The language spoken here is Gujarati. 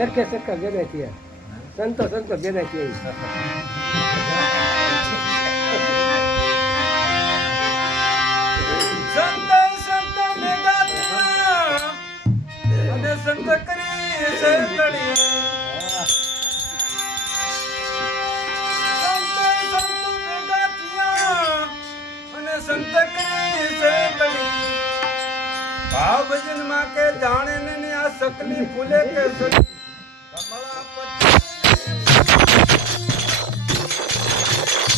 સરખે સરખા ભેગા થયા સંતો સંતો ભેગા થયા સંત કરી છે લડી સંત ભેગા થયા અને સંત કરી છે લડી ભાવ ભજન માં કે જાણે ને આ સકલી ફૂલે કે